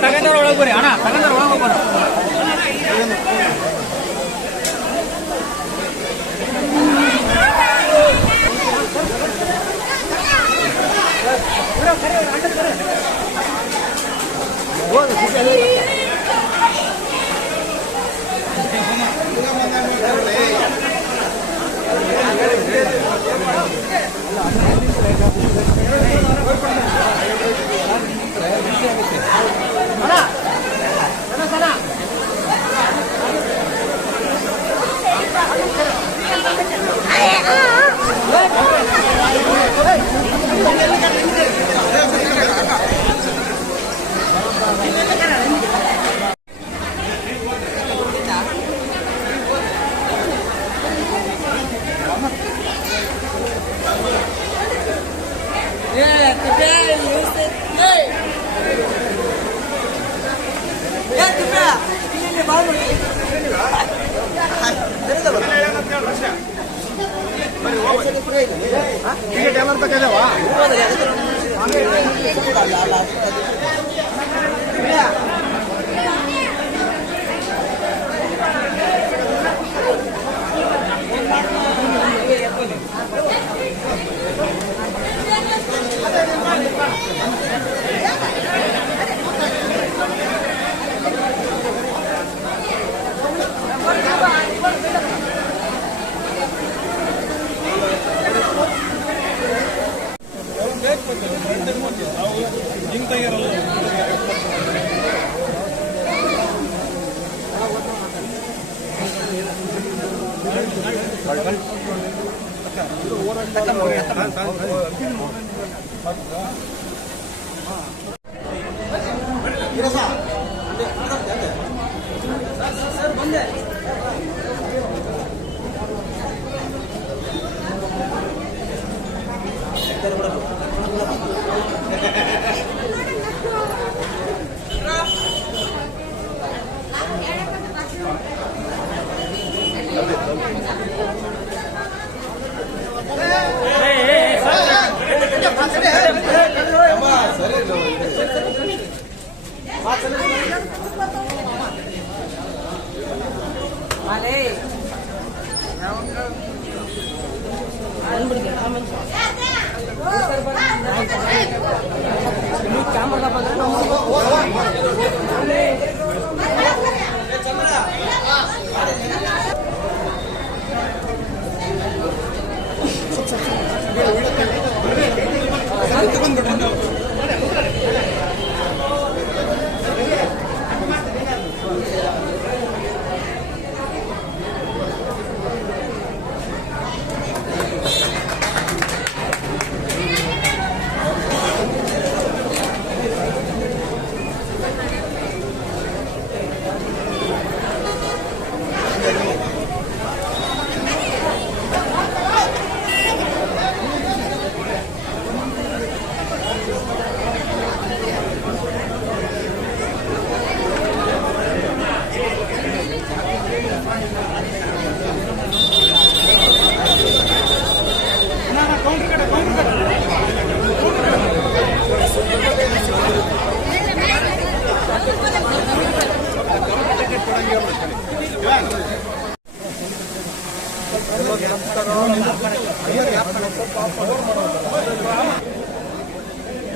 ತಗೊಂಡ್ರೆ ಒಳಗೆ ಬರ್ರಿ ಅಣ್ಣ, ತಗೊಂಡ್ರೆ ಒಳಗೆ ಬರ್ರಿ.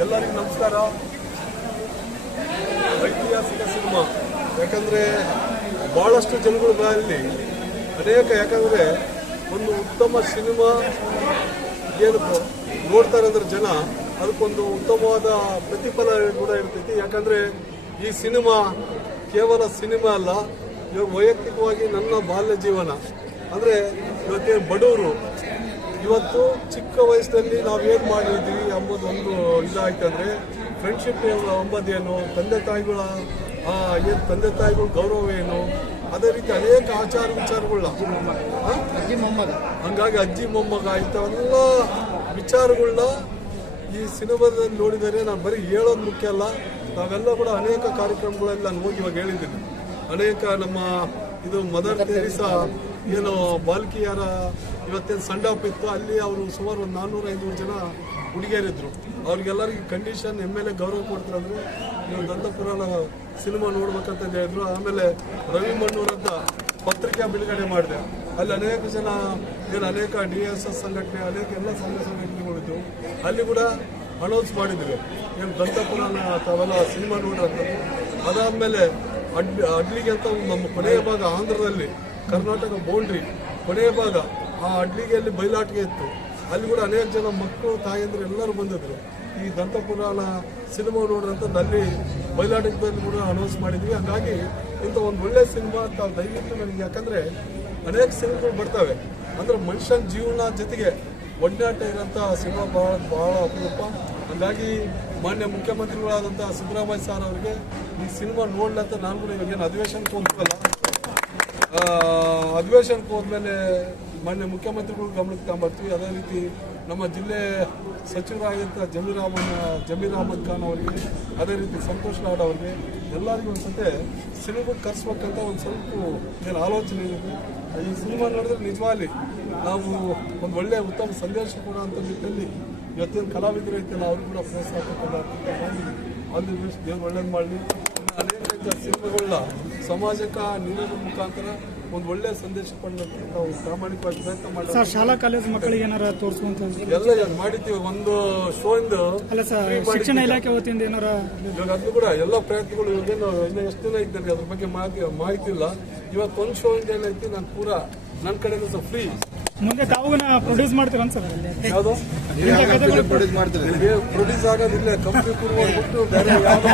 ಎಲ್ಲರಿಗೂ ನಮಸ್ಕಾರ. ಐತಿಹಾಸಿಕ ಸಿನಿಮಾ ಯಾಕಂದರೆ ಭಾಳಷ್ಟು ಜನಗಳಲ್ಲಿ ಅನೇಕ, ಯಾಕಂದರೆ ಒಂದು ಉತ್ತಮ ಸಿನಿಮಾ ಏನು ನೋಡ್ತಾರೆ ಅಂದ್ರೆ ಜನ, ಅದಕ್ಕೊಂದು ಉತ್ತಮವಾದ ಪ್ರತಿಫಲ ಕೂಡ ಇರ್ತೈತಿ. ಯಾಕಂದರೆ ಈ ಸಿನಿಮಾ ಕೇವಲ ಸಿನಿಮಾ ಅಲ್ಲ, ಇವಾಗ ವೈಯಕ್ತಿಕವಾಗಿ ನನ್ನ ಬಾಲ್ಯ ಜೀವನ ಅಂದರೆ ಇವತ್ತೇನು ಬಡವರು ಇವತ್ತು ಚಿಕ್ಕ ವಯಸ್ಸಿನಲ್ಲಿ ನಾವೇನು ಮಾಡಿದ್ವಿ ಎಂಬುದು ಒಂದು ಇದಾಯ್ತಂದರೆ ಫ್ರೆಂಡ್ಶಿಪ್ ಎಂಬುದೇನು, ತಂದೆ ತಾಯಿಗಳ ಗೌರವ ಏನು, ಅದೇ ರೀತಿ ಅನೇಕ ಆಚಾರ ವಿಚಾರಗಳನ್ನ ಹಂಗಾಗಿ ಅಜ್ಜಿ ಮೊಮ್ಮಗ ಇಂಥವೆಲ್ಲ ವಿಚಾರಗಳನ್ನ ಈ ಸಿನಿಮಾದಲ್ಲಿ ನೋಡಿದರೆ ನಾನು ಬರೀ ಹೇಳೋದು ಮುಖ್ಯ ಅಲ್ಲ, ನಾವೆಲ್ಲ ಕೂಡ ಅನೇಕ ಕಾರ್ಯಕ್ರಮಗಳಲ್ಲಿ ನಾನು ಹೋಗಿ ಇವಾಗ ಹೇಳಿದ್ದೀನಿ. ಅನೇಕ ನಮ್ಮ ಇದು ಮದರ್ ತೆರೇಸಾ ಏನು ಬಾಲ್ಕಿಯರ ಇವತ್ತೇನು ಸಂಡಾಪ್ ಇತ್ತು, ಅಲ್ಲಿ ಅವರು ಸುಮಾರು ಒಂದು 400-500 ಜನ ಹುಡುಗಿಯರಿದ್ರು. ಅವ್ರಿಗೆಲ್ಲರಿಗೂ ಕಂಡೀಷನ್ MLA ಗೌರವ ಕೊಡ್ತಾರಂದ್ರೆ ನೀವು ದಂತಪುರಾಣ ಸಿನಿಮಾ ನೋಡ್ಬೇಕಂತ ಹೇಳಿದ್ರು. ಆಮೇಲೆ ರವಿ ಮಣ್ಣೂರ್ ಅಂತ ಪತ್ರಿಕೆ ಬಿಡುಗಡೆ ಮಾಡಿದೆ. ಅಲ್ಲಿ ಅನೇಕ ಜನ ಅನೇಕ DSS ಸಂಘಟನೆ ಅನೇಕ ಎಲ್ಲ ಸಂಘಟನೆಗಳಿದ್ದು ಅಲ್ಲಿ ಕೂಡ ಅನೌನ್ಸ್ ಮಾಡಿದ್ರು ಏನು ದಂತಪುರಾಣ ತಾವೆಲ್ಲ ಸಿನಿಮಾ ನೋಡ್ರಂತ. ಅದಾದಮೇಲೆ ಅಡ್ಲಿಗೆ ಅಂತ ನಮ್ಮ ಕೊನೆಯ ಭಾಗ ಆಂಧ್ರದಲ್ಲಿ ಕರ್ನಾಟಕ ಬೌಂಡ್ರಿ ಕೊನೆಯ ಭಾಗ ಆ ಅಡ್ಲಿಗೆಯಲ್ಲಿ ಬಯಲಾಟಿಗೆ ಇತ್ತು. ಅಲ್ಲಿ ಕೂಡ ಅನೇಕ ಜನ ಮಕ್ಕಳು ತಾಯಂದ್ರು ಎಲ್ಲರೂ ಬಂದಿದ್ರು ಈ ದಂತಪುರಾಣ ಸಿನಿಮಾ ನೋಡ್ರಂತ ಅಲ್ಲಿ ಬಯಲಾಟದಲ್ಲಿ ಕೂಡ ಅನೌನ್ಸ್ ಮಾಡಿದ್ವಿ. ಹಾಗಾಗಿ ಇಂಥ ಒಂದು ಒಳ್ಳೆ ಸಿನಿಮಾ ತಾವು ದಯವಿಟ್ಟು ನನಗೆ, ಯಾಕಂದರೆ ಅನೇಕ ಸಿನಿಮಾಗಳು ಬರ್ತವೆ ಅಂದರೆ ಮನುಷ್ಯನ ಜೀವನ ಜೊತೆಗೆ ಒಡನಾಟ ಇರೋಂಥ ಸಿನಿಮಾ ಭಾಳ ಅಪರೂಪ. ಹಾಗಾಗಿ ಮಾನ್ಯ ಮುಖ್ಯಮಂತ್ರಿಗಳಾದಂಥ ಸಿದ್ದರಾಮಯ್ಯ ಸರ್ ಅವರಿಗೆ ಈ ಸಿನಿಮಾ ನೋಡ್ಲಂತ ನಾನು ಕೂಡ ಇವಾಗೇನು ಅಧಿವೇಶನಕ್ಕೆ ಹೋಗ್ಬೇಕಲ್ಲ, ಅಧಿವೇಶನಕ್ಕೆ ಹೋದ್ಮೇಲೆ ಮಾನ್ಯ ಮುಖ್ಯಮಂತ್ರಿಗಳು ಗಮನಕ್ಕೆ ತಗೊಂಬರ್ತೀವಿ. ಅದೇ ರೀತಿ ನಮ್ಮ ಜಿಲ್ಲೆ ಸಚಿವರಾಗಿದ್ದ ಜಮೀರ್ ಅಹಮದ್ ಖಾನ್ ಅವರಿಗೆ, ಅದೇ ರೀತಿ ಸಂತೋಷ್ ಲಾಡ್ ಅವರಿಗೆ ಎಲ್ಲರಿಗೂ ಒಂದು ಸತೆ ಸಿನಿಮಾಗೆ ಕರೆಸ್ಬೇಕಂತ ಒಂದು ಸ್ವಲ್ಪ ಏನು ಆಲೋಚನೆ ಇದೆ. ಈ ಸಿನಿಮಾ ನೋಡಿದ್ರೆ ನಿಜವಾಗಿ ನಾವು ಒಂದು ಒಳ್ಳೆಯ ಉತ್ತಮ ಸಂದೇಶ ಕೊಡ ಅಂತ ನಿಟ್ಟಿನಲ್ಲಿ ಇವತ್ತೇನು ಕಲಾವಿದರು ಐತಲ್ಲ ಅವ್ರಿಗೆ ಕೂಡ ಪ್ರೋತ್ಸಾಹ ಮಾಡಿ ಅಲ್ಲಿ ದೇವ್ರು ಒಳ್ಳೇದು ಮಾಡಲಿ. ಅನೇಕ ಸಿನಿಮಾಗಳನ್ನ ಸಮಾಜಕ್ಕೆ ನೀಡೋದ್ರ ಮುಖಾಂತರ ಒಂದು ಒಳ್ಳೆಯ ಸಂದೇಶ ಪಡೆದಂತ ನಾವು ಪ್ರಾಮಾಣಿಕವಾಗಿ ಪ್ರಯತ್ನ ಮಾಡ್ತೀವಿ. ಶಾಲಾ ಕಾಲೇಜು ಮಕ್ಕಳಿಗೆ ಏನಾರ ತೋರಿಸುವಂತ ಎಲ್ಲ ಮಾಡಿದ್ದೀವಿ. ಒಂದು ಶೋ ಇಂದ ಅಲ್ಲ ಸರ್, ಶಿಕ್ಷಣ ಇಲಾಖೆ ವತಿಯಿಂದ ಏನಾರ ಇವಾಗ ಅದು ಕೂಡ ಎಲ್ಲ ಪ್ರಯತ್ನಗಳು ಇವಾಗೇನು ಇನ್ನು ಎಷ್ಟು ದಿನ ಇದ್ದೇನೆ ಅದ್ರ ಬಗ್ಗೆ ಮಾಹಿತಿ ಇಲ್ಲ. ಇವತ್ತು ಒಂದು ಶೋ ಇಂದ ಏನೈತಿ ನಾನು ಪೂರಾ ನನ್ನ ಕಡೆಯಿಂದ ಸ್ವಲ್ಪ ಫ್ರೀ. ಮುಂದೆ ತಾವು ಪ್ರೊಡ್ಯೂಸ್ ಮಾಡ್ತೀರ ಸರ್? ಯಾವುದು ಪ್ರೊಡ್ಯೂಸ್ ಆಗೋದಿಲ್ಲ, ಕಂಪ್ನಿ ಕೂರ್ಬಿಟ್ಟು ಬೇರೆ ಯಾವ್ದು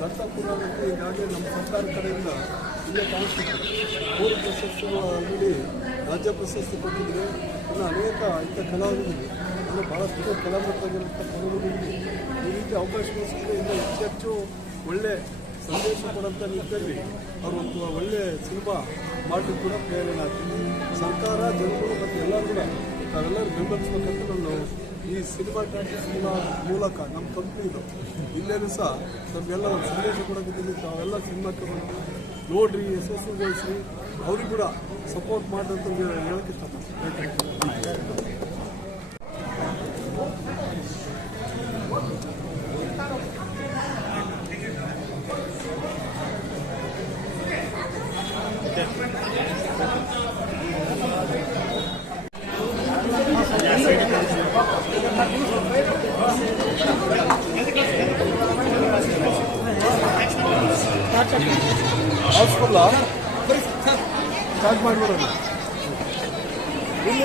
ದಂತಪುರಾಣಕ್ಕೆ ಈಗಾಗಲೇ ನಮ್ಮ ಸರ್ಕಾರ ಕಡೆಯಿಂದ ಇಲ್ಲೇ ಕಾಣಿಸ್ತಿತ್ತು 3 ಪ್ರಶಸ್ತಿಗಳು ನೀಡಿ ರಾಜ್ಯ ಪ್ರಶಸ್ತಿ ಕೊಟ್ಟಿದ್ರೆ. ಇನ್ನು ಅನೇಕ ಇಂಥ ಕಲಾವಿದರಿಗೆ ಅಂದರೆ ಭಾಳಷ್ಟು ಕಲಾಮೃತವಾಗಿರುವಂಥ ಕಲಾವಿದರಿಗೆ ಈ ರೀತಿ ಅವಕಾಶಗಳು ಸಿಕ್ಕರೆ ಇನ್ನೂ ಹೆಚ್ಚು ಒಳ್ಳೆ ಸಂದೇಶ ಕೊಡೋಂಥ ನಿಟ್ಟಿನಲ್ಲಿ ಅವರು ಒಂದು ಒಳ್ಳೆ ಸಿನಿಮಾ ಮಾಡಲಿಕ್ಕೆ ಕೂಡ ಪ್ರೇರಣೆ ಆಗ್ತದೆ. ಸರ್ಕಾರ ಜನಗಳು ಮತ್ತು ಎಲ್ಲರೂ ಕೂಡ ನಾವೆಲ್ಲರೂ ಬೆಂಬಲಿಸಬೇಕಂತ ನಾನು ಈ ಸಿನಿಮಾ ಮೂಲಕ ನಮ್ಮ ಕಂಪ್ನಿದು ಇಲ್ಲೇನೂ ಸಹ ನಮಗೆಲ್ಲ ಒಂದು ಸಂದೇಶ ಕೊಡೋದಿದ್ದೀನಿ. ನಾವೆಲ್ಲ ಸಿನಿಮಾಕ್ಕೆ ಬಂದು ನೋಡ್ರಿ, ಯಶಸ್ವಿಗೊಳಿಸ್ರಿ, ಅವ್ರಿಗೆ ಕೂಡ ಸಪೋರ್ಟ್ ಮಾಡಿದಂತ ಹೇಳಕ್ಕೆ ಇಷ್ಟಪಡ್ತೀನಿ. ಹೌಸ್ಫುಲ್ಲ ಸ್ಟಾರ್ಟ್ ಮಾಡಿಬಿಡೋದು. ಇಲ್ಲ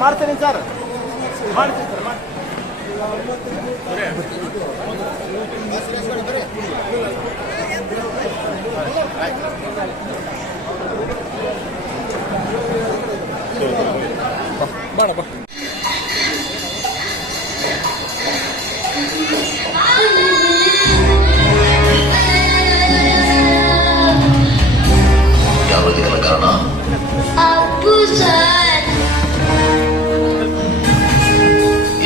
ಮಾಡ್ತೀನಿ ಸರ್, ಮಾಡ್ತೀನಿ ಸರ್, ಮಾಡಪ್ಪ. ಯಾವಾಗಿದೆಲ್ಲ ಕಾರಣ ಅಪ್ಪು ಸರ್.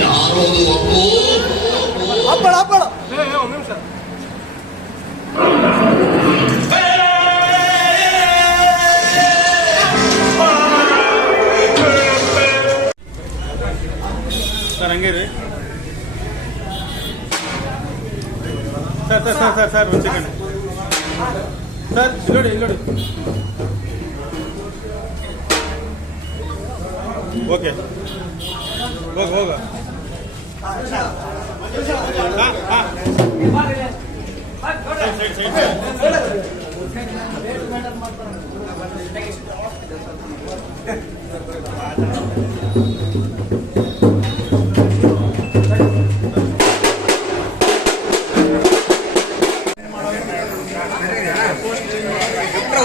ಯಾರೋದು ಅಪ್ಪು? ಹಪ್ಪಳ ಹಪ್ಪಳ ಸರ್, ಹಂಗೆ ರೀ sir. Sir sir sir sir ಒಂದು ಸೆಕೆಂಡ್ ಸರ್, ಇಲ್ಲೋಡಿ ಇಲ್ಲೋಡಿ. ಓಕೆ ಹೋಗ ಹೋಗ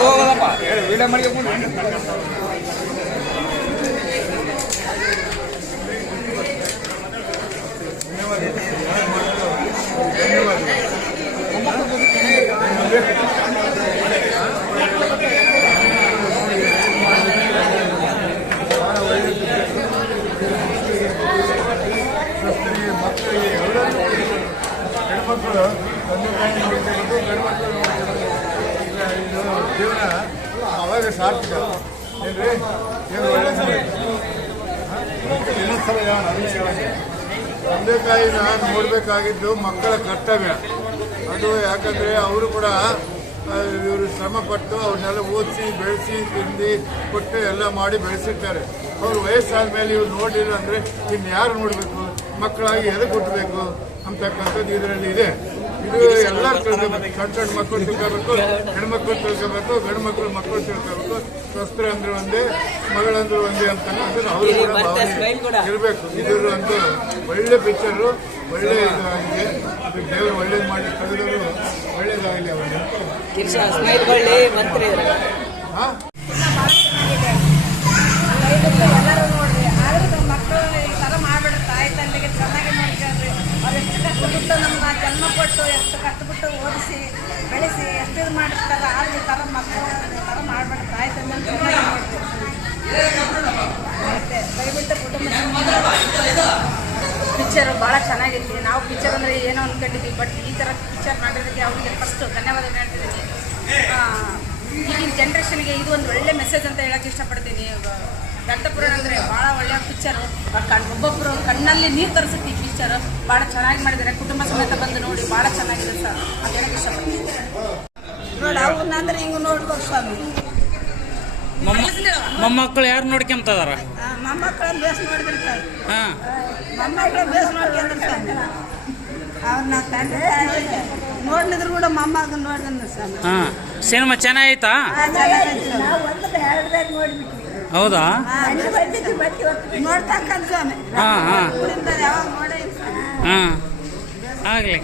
ಹೋಗೋದಪ್ಪ ವಿಡಿಯೋ ಮಾಡಿ ಹೆಣ್ಮಕ್ಳು ತಂದೆ ತಾಯಿ ನೋಡ್ಕೊಂಡು ಗಂಡ್ಮಕ್ಳು ಇದು ಜೀವನ ಅವಾಗ ಸಾರ್ಥಕ ಏನ್ರಿ ಏನು ಒಳ್ಳೆಯದು ಇನ್ನೊಂದು ಸಲ ತಂದೆ ತಾಯಿನ ನೋಡಬೇಕಾಗಿದ್ದು ಮಕ್ಕಳ ಕರ್ತವ್ಯ ಅದು ಯಾಕಂದರೆ ಅವರು ಕೂಡ ಇವರು ಶ್ರಮಪಟ್ಟು ಅವ್ರನ್ನೆಲ್ಲ ಓದಿಸಿ ಬೆಳೆಸಿ ತಿಂದು ಕೊಟ್ಟು ಎಲ್ಲ ಮಾಡಿ ಬೆಳೆಸಿರ್ತಾರೆ ಅವ್ರು ವಯಸ್ಸಾದ ಮೇಲೆ ಇವ್ರು ನೋಡಲಿಲ್ಲ ಅಂದರೆ ಇನ್ನು ಯಾರು ನೋಡಬೇಕು ಮಕ್ಕಳಾಗಿ ಎದಕ್ಕೆ ಹುಟ್ಟಬೇಕು ಅಂತಕ್ಕಂಥದ್ದು ಇದರಲ್ಲಿ ಇದೆ. ಇದು ಎಲ್ಲ ತಿಳ್ಕೋಬೇಕು. ಸಣ್ಣ ಮಕ್ಕಳು ತಿಳ್ಕೋಬೇಕು, ಹೆಣ್ಮಕ್ಳು ತಿಳ್ಕೋಬೇಕು, ಗಂಡು ಮಕ್ಕಳು ತಿಳ್ಕೋಬೇಕು. ಶಸ್ತ್ರ ಅಂದ್ರೆ ಒಂದೇ, ಮಗಳಂದ್ರೆ ಒಂದೇ ಅಂತಕ್ಕಂಥದ್ದು ಅವರು ಕೂಡ ಭಾವನೆ ಇರಬೇಕು. ಇದು ಒಂದು ಒಳ್ಳೆ ಪಿಕ್ಚರು, ಒಳ್ಳೆ ಇದಾಗಿದೆ. ಇದು ದೇವರು ಒಳ್ಳೇದು ಮಾಡಿ ತೆಗೆದವರು ಒಳ್ಳೇದಾಗಲಿ ಅವರಿಗೆ. ಹಾಂ ಎಲ್ಲರೂ ನೋಡ್ರಿ ಆದ್ರೆ ಮಕ್ಕಳು ಈ ಥರ ಮಾಡ್ಬಿಡ್ರಿ. ತಾಯಿ ತಂದೆಗೆ ಚೆನ್ನಾಗಿ ನೋಡ್ಕೊಳ್ರಿ. ಅವ್ರು ಎಷ್ಟು ಕಷ್ಟಪಟ್ಟು ನಮ್ಮನ್ನ ಜನ್ಮ ಕೊಟ್ಟು ಎಷ್ಟು ಕಷ್ಟಪಟ್ಟು ಓದಿಸಿ ಬೆಳೆಸಿ ಎಷ್ಟು ಇದು ಮಾಡಿರ್ತಾರ. ಆದ್ರೆ ಈ ಥರ ಮಕ್ಕಳು ಈ ಥರ ಮಾಡ್ಬಿಡ್ರಿ. ತಾಯಿ ತಂದೆ ಚೆನ್ನಾಗಿ ನೋಡ್ರಿ. ಮತ್ತೆ ದಯವಿಟ್ಟು ಪಿಕ್ಚರು ಭಾಳ ಚೆನ್ನಾಗೈತಿ. ನಾವು ಪಿಕ್ಚರ್ ಅಂದರೆ ಏನೋ ಅಂದ್ಕೊಂಡಿದ್ವಿ, ಬಟ್ ಈ ಥರ ಪಿಕ್ಚರ್ ಮಾಡಿರೋದಕ್ಕೆ ಅವರಿಗೆ ಫಸ್ಟು ಧನ್ಯವಾದ ಹೇಳ್ತಿದ್ದೀನಿ. ಈಗಿನ ಜನ್ರೇಷನ್ಗೆ ಇದು ಒಂದು ಒಳ್ಳೆ ಮೆಸೇಜ್ ಅಂತ ಹೇಳಕ್ಕೆ ಇಷ್ಟಪಡ್ತೀನಿ. ದಂತಪುರಾಣ ಅಂದರೆ ಭಾಳ ಒಳ್ಳೆಯ ಪಿಕ್ಚರು. ಒಬ್ಬೊಬ್ಬರು ಕಣ್ಣಲ್ಲಿ ನೀರು ತರಿಸುತ್ತೆ ಈ ಪಿಕ್ಚರು. ಭಾಳ ಚೆನ್ನಾಗಿ ಮಾಡಿದ್ದಾರೆ. ಕುಟುಂಬ ಸಮೇತ ಬಂದು ನೋಡಿ ಭಾಳ ಚೆನ್ನಾಗಿದೆ ಸರ್ ಅಂತ ಹೇಳಕ್ಕೆ ಇಷ್ಟಪಡ್ತೀನಿ. ನೋಡಿ ಅವನ್ನಂದ್ರೆ ಹಿಂಗೆ ನೋಡ್ಬೋದು ಸ್ವಾಮಿ. ಮೊಮ್ಮಕ್ಕಳು ಯಾರು ನೋಡ್ಕೊಂತದಾರ? ಮೊಮ್ಮಕ್ಕಳನ್ನ ಬೇಸ್ ನೋಡಿದಿರ್ತಾರೆ. ಹಾಂ, ಮೊಮ್ಮಕ್ಕಳು ಬೇಸ್ ನೋಡ್ಕೊಂಡಿರ್ತಾರೆ. ಅವ್ರನ್ನ ತಂದೆ ನೋಡಿದ್ರು ಕೂಡ ಮೊಮ್ಮಗನ ನೋಡಿದ್ರು ಸರ್. ಹಾಂ. ಸಿನಿಮಾ ಚೆನ್ನಾಗೈತಾ? ಹೌದಾ? ನೋಡ್ತಕ್ಕಂಥ ಸ್ವಾಮಿ. ಹಾಂ ಹಾಂ ಯಾವಾಗ ನೋಡಿ ಹಾಂ ಆಗಲಿ.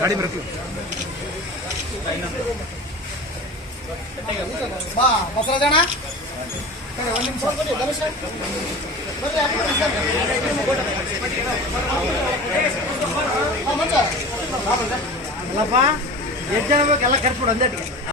ಗಾಡಿ ಬರ್ತೀವಿ ಬಾ ಬಸವರಾಜಣ್ಣ ಒಂದು ನಿಮಿಷ ಅಲ್ಲಪ್ಪ ಎಷ್ಟು ಜನ ಬೇಕು ಎಲ್ಲ ಕರ್ಸ್ಬಿಡು ಒಂದೇ